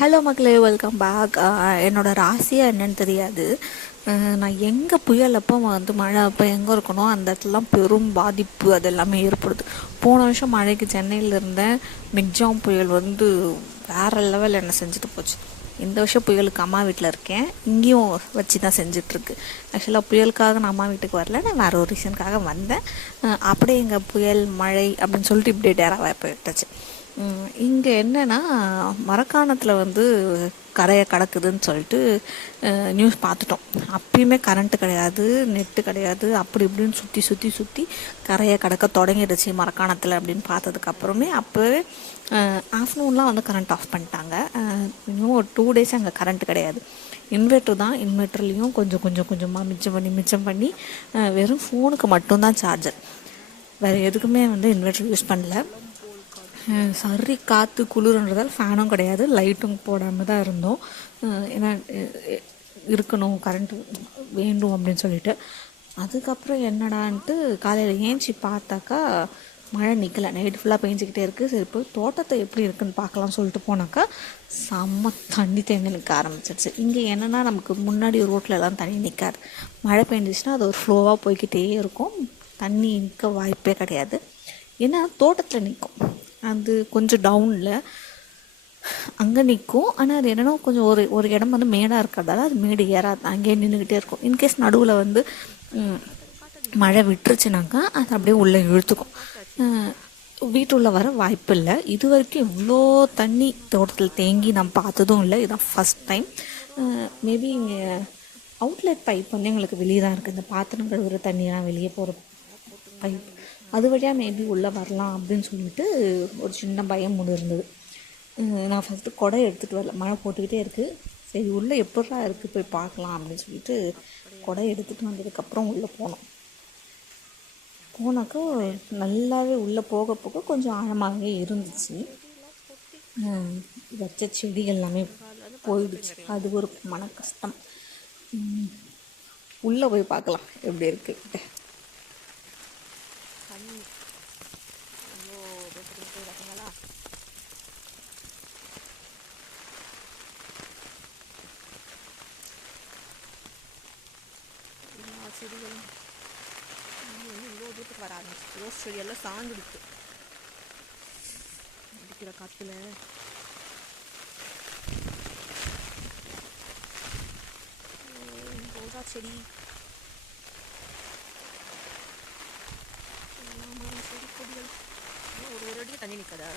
Hello மக்களே welcome back என்னோடய ராசியாக என்னன்னு தெரியாது. நான் எங்கே புயல் அப்போ வந்து மழை அப்போ எங்கே இருக்கணும் அந்த இடத்துலலாம் பெரும் பாதிப்பு அது எல்லாமே ஏற்படுது. போன வருஷம் மழைக்கு சென்னையில் இருந்தேன். மிக்ஜாம் புயல் வந்து வேறு லெவல் என்ன செஞ்சுட்டு போச்சு. இந்த வருஷம் புயலுக்கு அம்மா வீட்டில் இருக்கேன். இங்கேயும் வச்சு தான் செஞ்சிட்ருக்கு ஆக்சுவலாக புயலுக்காக நான் அம்மா வீட்டுக்கு வரல. நான் வேறு ஒரு ரீசனுக்காக வந்தேன். அப்படியே இங்கே புயல் மழை அப்படின்னு சொல்லிட்டு இப்படியே டேராவாக போயிட்டுச்சு இங்கே என்னன்னா மரக்காணத்தில் வந்து கரையை கடக்குதுன்னு சொல்லிட்டு நியூஸ் பார்த்துட்டோம். அப்பயுமே கரண்ட்டு கிடையாது நெட்டு கிடையாது அப்படி இப்படின்னு சுற்றி சுற்றி சுற்றி கரையை கடக்க தொடங்கிடுச்சு மரக்காணத்தில் அப்படின்னு பார்த்ததுக்கப்புறமே அப்போவே ஆஃப்டர்நூன்லாம் வந்து கரண்ட் ஆஃப் பண்ணிட்டாங்க. இன்னும் ஒரு டூ டேஸ் அங்கே கரண்ட் கிடையாது. இன்வெர்ட்ரு தான் இன்வெர்ட்டர்லேயும் கொஞ்சம் கொஞ்சம் கொஞ்சமாக மிச்சம் பண்ணி மிச்சம் பண்ணி வெறும் ஃபோனுக்கு மட்டும்தான் சார்ஜர் வேறு எதுக்குமே வந்து இன்வெர்ட்ரு யூஸ் பண்ணல. சரி காற்று குளிர்ன்றதால் ஃபேனும் கிடையாது. லைட்டும் போடாமல் தான் இருந்தோம். ஏன்னா இருக்கணும் கரண்ட்டு வேண்டும் அப்படின்னு சொல்லிட்டு. அதுக்கப்புறம் என்னடான்ட்டு காலையில் ஏஞ்சி பார்த்தாக்கா மழை நிற்கல நைட்டு ஃபுல்லாக பெஞ்சிக்கிட்டே இருக்குது சரி போய் தோட்டத்தை எப்படி இருக்குன்னு பார்க்கலாம்னு சொல்லிட்டு போனாக்கா செம்ம தண்ணி தேங்கி நிற்க ஆரம்பிச்சிடுச்சு இங்கே என்னென்னா நமக்கு முன்னாடி ரோட்டில் எல்லாம் தண்ணி நிற்காது மழை பெஞ்சிச்சுன்னா அது ஒரு ஃப்ளோவாக போய்க்கிட்டே இருக்கும். தண்ணி நிற்க வாய்ப்பே கிடையாது. ஏன்னா தோட்டத்தில் நிற்கும் அது கொஞ்சம் டவுனில் அங்கே நிற்கும் ஆனால் அது என்னன்னா கொஞ்சம் ஒரு ஒரு இடம் வந்து மேடாக இருக்கிறதால அது மேடு ஏறாது. அங்கேயே நின்றுக்கிட்டே இருக்கும். இன்கேஸ் நடுவில் வந்து மழை விட்டுருச்சுனாக்கா அது அப்படியே உள்ளே இழுத்துக்கும். அஹ், வீட்டுள்ள வர வாய்ப்பு இல்லை. இது வரைக்கும் இவ்வளோ தண்ணி தோட்டத்தில் தேங்கி நான் பார்த்ததும் இல்லை. இதுதான் ஃபஸ்ட் டைம் மேபி இங்கே அவுட்லெட் பைப் வந்து எங்களுக்கு வெளியே தான் இருக்குது இந்த பாத்திரம் கழுவுற தண்ணியெல்லாம் வெளியே போகிற பைப் அது வழியாக மேபி உள்ளே வரலாம் அப்படின்னு சொல்லிட்டு ஒரு சின்ன பயம் ஒன்று இருந்தது. நான் ஃபஸ்ட்டு குடை எடுத்துகிட்டு வரல. மழை போட்டுக்கிட்டே இருக்குது சரி உள்ளே எப்படா இருக்குது போய் பார்க்கலாம் அப்படின்னு சொல்லிட்டு குடை எடுத்துகிட்டு வந்ததுக்கப்புறம் உள்ளே போனோம். போனாக்கா நல்லாவே உள்ளே போக போக கொஞ்சம் ஆழமாகவே இருந்துச்சு. வச்ச செடி எல்லாமே போயிடுச்சு. அது ஒரு மன கஷ்டம். உள்ளே போய் பார்க்கலாம். எப்படி இருக்குது எல்லா செடிகளும் இங்கே வந்து இவ்வளோ தூரத்துக்கு வர ஆரம்பிச்சு. ரோஸ் செடியெல்லாம் சாஞ்சிடுச்சு அடிக்கிற காற்றுல ரோஜா செடி. செடி கொடிகள். ஒரு ஒரு அடியில் தண்ணி நிற்காதா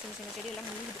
சின்ன சின்ன செடியெல்லாம் முழுகுது.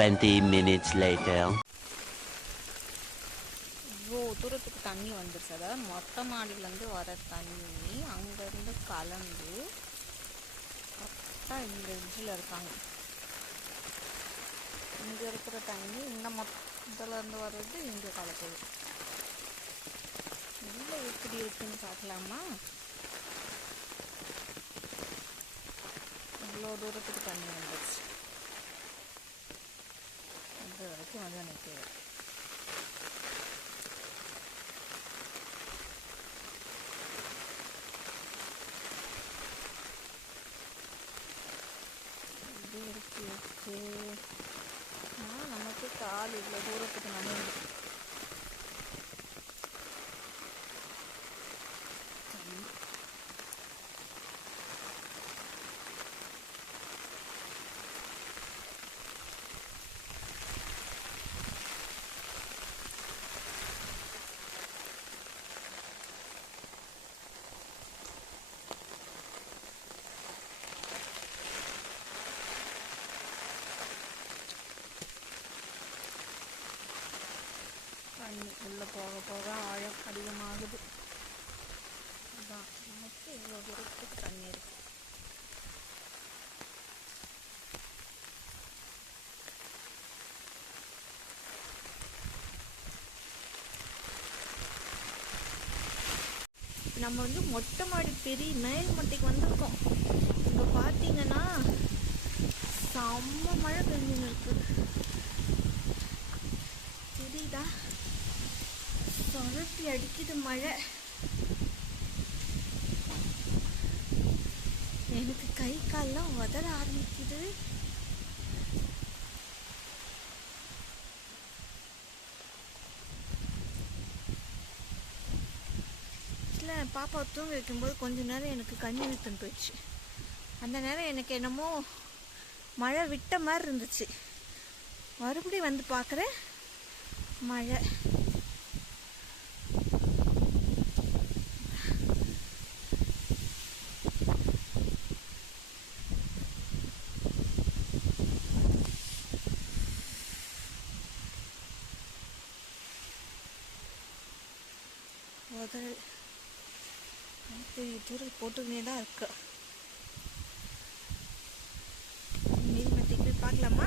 Twenty minutes later. இவ்வளோ தூரத்துக்கு தண்ணி வந்துருச்சு. அதாவது மொட்டை மாடியிலேருந்து வர தண்ணி அங்கேருந்து கலந்து கரெக்டாக இந்த இதில் இருக்காங்க. இங்கே இருக்கிற தண்ணி இந்த மொத்தத்துலேருந்து வர்றது இங்கே கலக்குது. இல்லை எப்படி இருக்குன்னு பார்க்கலாமா? இவ்வளோ தூரத்துக்கு தண்ணி வந்துருச்சு. இது வரைக்கும் வந்து எனக்கு இது இருக்கு இருக்கு. நமக்கு கால் இவ்வளோ தூரத்துக்கு நனையுது தண்ணி. உள்ளே போக போக ஆழம் அதிகமாகுது. அதான் நமக்கு இவ்வளோ தூரத்துக்கு தண்ணி இருக்கு. நம்ம வந்து மொட்டை மாடி பெரிய மேல் மொட்டைக்கு வந்திருக்கோம். இங்கே பார்த்தீங்கன்னா செம்ம மழை பெஞ்சுன்னு இருக்கு. தெரியுதா? சுழட்டி அடிக்குது மழை. எனக்கு கை கால்லாம் உதற ஆரம்பிக்குது. இல்லை பாப்பா தூங்க வைக்கும்போது கொஞ்ச நேரம் எனக்கு கண்ணி இழுத்துன்னு போயிடுச்சு. அந்த நேரம் எனக்கு என்னமோ மழை விட்ட மாதிரி இருந்துச்சு. மறுபடியும் வந்து பார்க்குறேன் மழை. முதல் பெரிய போட்டுக்கினே தான் இருக்கு நீர்மட்டிக்கு போய் பார்க்கலாமா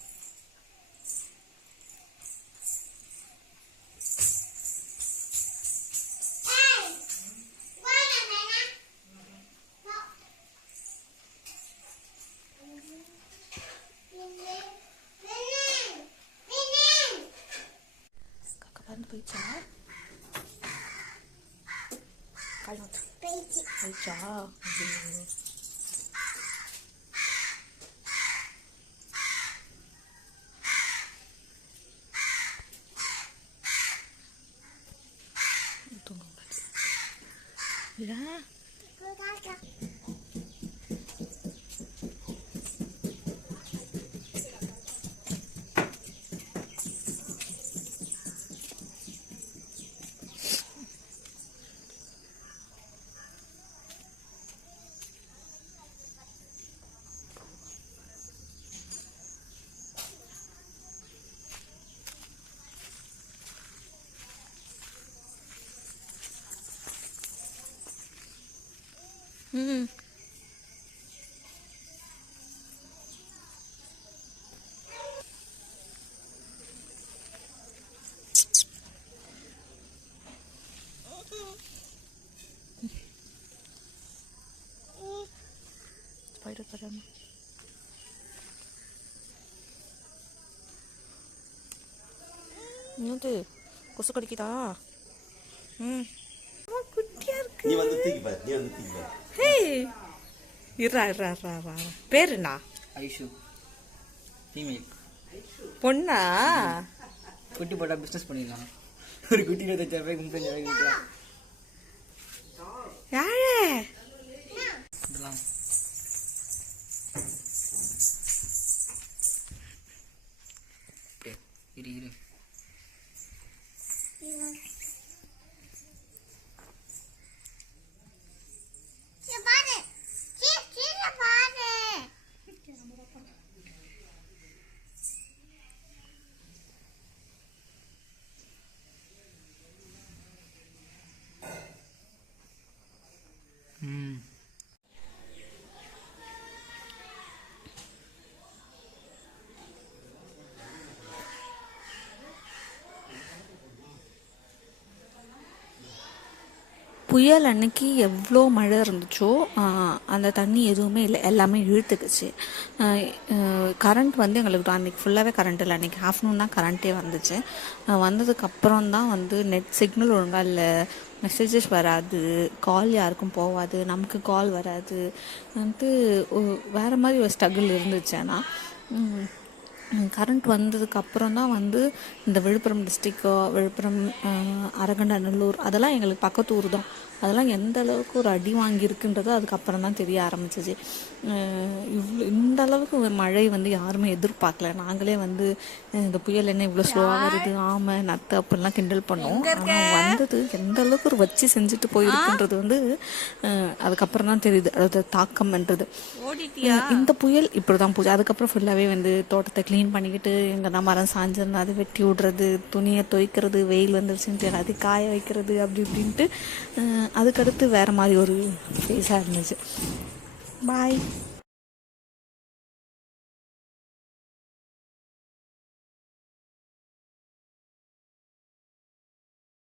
எரியுது சூடுதான் கொத்தாக்க போட்டு அதை புரிஞ்சு முடிக்கிறது தட்டு வச்சு ஓ என்ன சாமி ம் ஜம்ப்பு காக்கா பறந்து போயிடுச்சா கால் நோட்டு போயிடுச்சா ஐயோ. தூங்க கூடாது இல்லை ம் ஸ்பைடர் படம் என்னது கொசு கடிக்குதா ம் குட்டியா இருக்கு நீ வந்து தூக்கி பாரு நீ வந்து தூக்கி பாரு ஹே இருறா இருறா இருறா இருறா பேர் என்ன ஐஷு ஃபீமேல் பொண்ணா குட்டி போட்டா பிஸ்னஸ் பண்ணிடலாம். ஒரு குட்டி இருபத்தஞ்சாயிரம் ரூபாய் முப்பத்தஞ்சாயிரம் ரூபாய் யாழே இதெல்லாம். இரு இரு ம் புயல் அன்னைக்கு எவ்வளோ மழை இருந்துச்சோ அந்த தண்ணி எதுவுமே இல்லை எல்லாமே இழுத்துக்குச்சு. கரண்ட் வந்து எங்களுக்கு அன்றைக்கி ஃபுல்லாகவே கரண்ட் இல்லை. அன்றைக்கி ஆஃப்டர்நூன் தான் கரண்ட்டே வந்துச்சு. வந்ததுக்கப்புறம் தான் வந்து நெட் சிக்னல் ஒழுங்காக இல்லை. மெசேஜஸ் வராது. கால் யாருக்கும் போகாது. நமக்கு கால் வராது. வந்து வேறு வேற மாதிரி ஒரு ஸ்ட்ரகிள் இருந்துச்சு. ஆனால் கரண்ட் வந்ததுக்கு அப்புறம் தான் வந்து இந்த விழுப்புரம் டிஸ்ட்ரிக்கோ விழுப்புரம் அஹ், அரகண்டநல்லூர் அதெல்லாம் எங்களுக்கு பக்கத்து ஊர் தான். அதெல்லாம் எந்த அளவுக்கு ஒரு அடி வாங்கியிருக்குன்றது அதுக்கப்புறம் தான் தெரிய ஆரம்பிச்சிச்சு இவ்வளோ இந்த அளவுக்கு மழை வந்து யாருமே எதிர்பார்க்கல. நாங்களே வந்து இந்த புயல் என்ன இவ்வளோ ஸ்லோவாக வருது ஆமை நத்து அப்படிலாம் கிண்டல் பண்ணோம். ஆனால் வந்தது எந்த அளவுக்கு ஒரு வச்சு செஞ்சுட்டு போயிருக்குன்றது வந்து அதுக்கப்புறம் தான் தெரியுது. அதோட தாக்கம்ன்றது. இந்த புயல் இப்படி தான் போச்சு. அதுக்கப்புறம் ஃபுல்லாகவே வந்து தோட்டத்தை க்ளீன் பண்ணிக்கிட்டு எங்கன்னா மரம் சாஞ்சிருந்தா அதை வெட்டி விடுறது துணியை துவைக்கிறது வெயில் வந்துருச்சுன்ட்டு எல்லாத்தையும் காய வைக்கிறது அப்படி இப்படின்ட்டு அதுக்கடுத்து வேறு மாதிரி ஒரு ஃபேஸாக இருந்துச்சு. பாய்